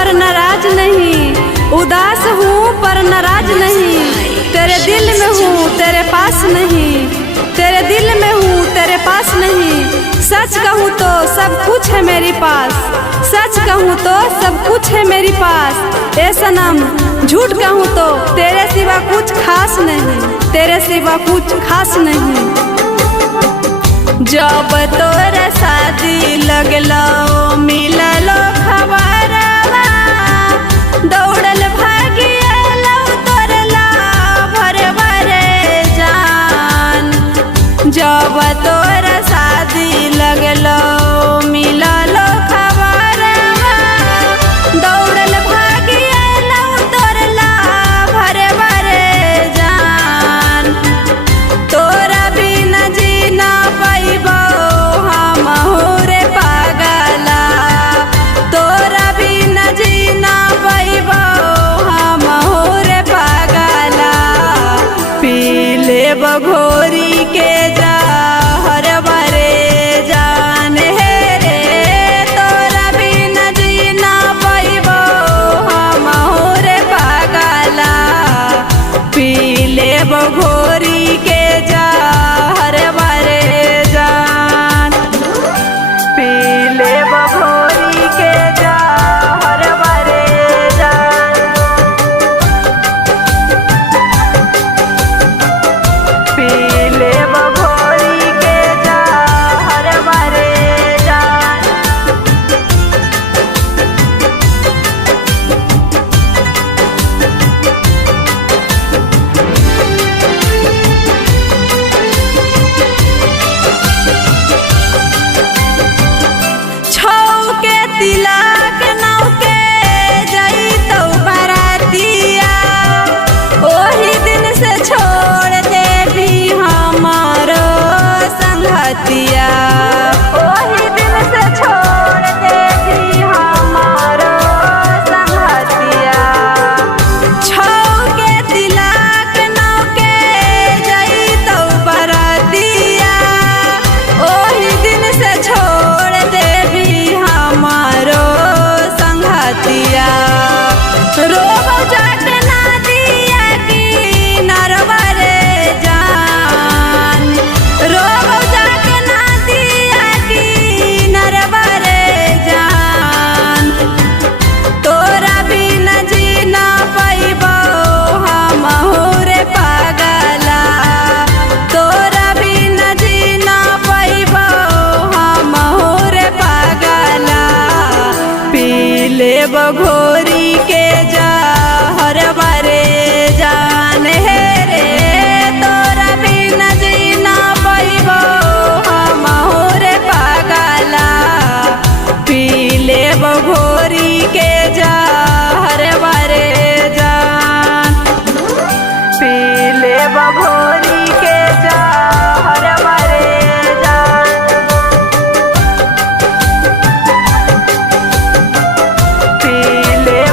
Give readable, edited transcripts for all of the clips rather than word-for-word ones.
पर नाराज नहीं, उदास हूँ पर नाराज नहीं। तेरे दिल में हूँ तेरे पास नहीं, तेरे दिल में हूँ तेरे पास नहीं। सच कहूँ तो सब कुछ है मेरे पास, सच कहूँ तो सब कुछ है मेरे पास। ए सनम झूठ कहूँ तो तेरे सिवा कुछ खास नहीं, तेरे सिवा कुछ खास नहीं। जब तोरे शादी लगलो मिललो खबरवा, दौड़ल भागियलो तोरला भरे भरे जान। जब तोरे शादी लगलो मिललो खबरवा, दौड़ल भागियलो तोरला भरे भरे जान। तोरा बिना जीना पैबो हम रे पागला, तोरा बिना जीना पैबो हम रे पागला। पी लेब घोरी के जहर भरे जान हे रे, तोरा बिना जीना पैबो हम रे पागला। पी लेब घोरी के जहर भरे जान, पी लेब घोरी के जहर भरे जान। पी लेब घोरी के जहर भरे जान। छौ के तिलक नौ के जइतौ बरातिया, ओही दिन से छोड़ देबी हमारो संगतिया, ओही दिन से छोड़ देबी हमारो संगतिया। छौ के तिलक नौ के जइतौ बरातिया, ओही दिन से छोड़ देबी हमारो संगतिया। रोबौ जाट नदिया किनारवा रे जान, रोबौ जाट नदिया किनारवा रे जान। तोरा बिना जीना पैबो हम रे पागला, तोरा बिना जीना पैबो हम रे पागला। पी लेब घोरी के जहर भरे जान हे रे, तोरा बिना जीना पैबो हम रे पागला। पी लेब घोरी के जहर भरे जान, पी लेब घोरी के जहर भरे जान। पी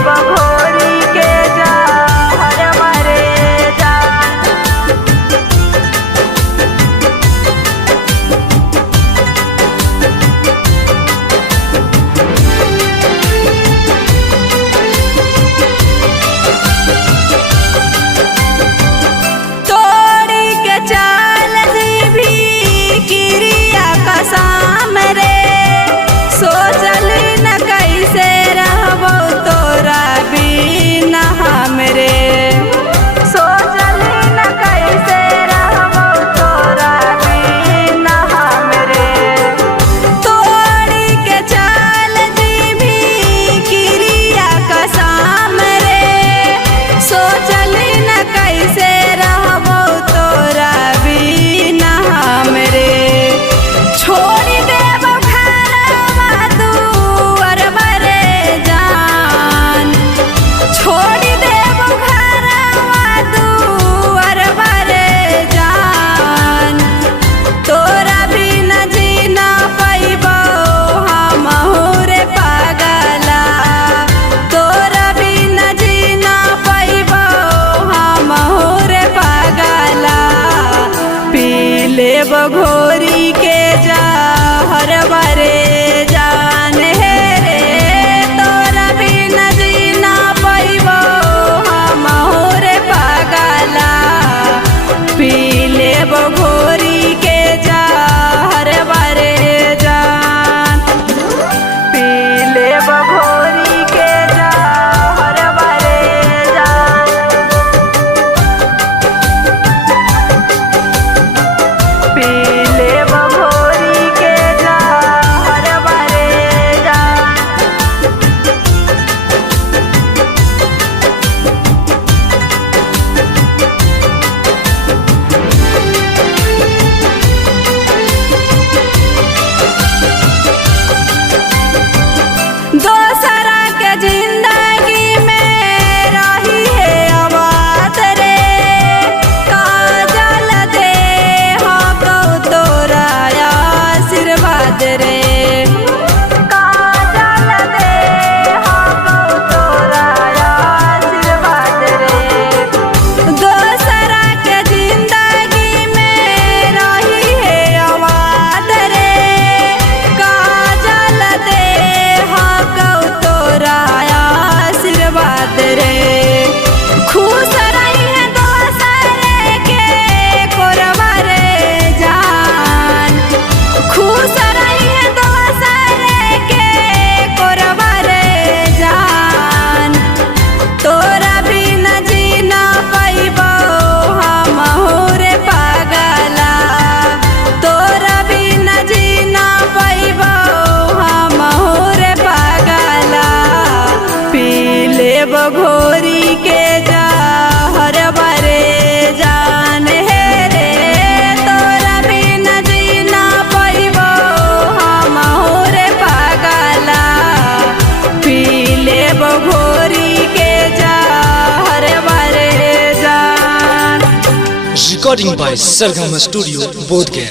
recording by Sargama Studio, Bodh Gaya.